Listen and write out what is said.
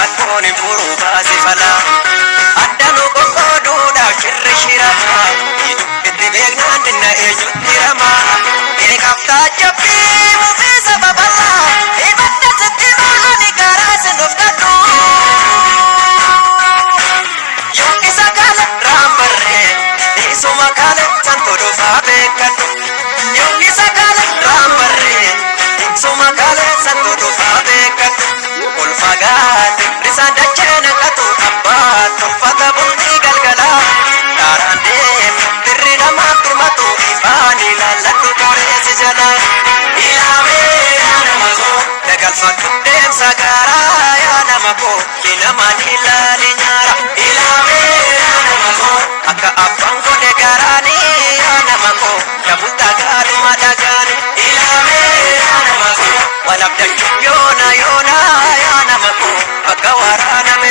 rakkoon furuu baase fala addanu qoqqooduudha shirri shirama itti beeknaan dinna eenyutti rama eegaftaa jabbii mufii sababala ibadda sitti maani karaa sin uffadhu yoo isa kale raambarree isuma kale santo dhufaa beekadhu yoo isa kale raambarree isuma kale santo dhufaa beekadhu ol fagaate risaan dachee katu abbaa tolfata bultii galgalaa daaraan deemu birri namaa birmatu ifaan ilaalladhu qoreessi jala ilaamee yaa nama koo dagalfadhu deemsa gaaraa yaa nama koo inamaan ilaali nyaara ilaamee yaa nama koo akka abbaan godhe garaanii yaa nama koo kabultaa gaadhuma dhagaani ilaamee yaa nama koo walabdachuun yoona yoona yaa nama koo akka waraana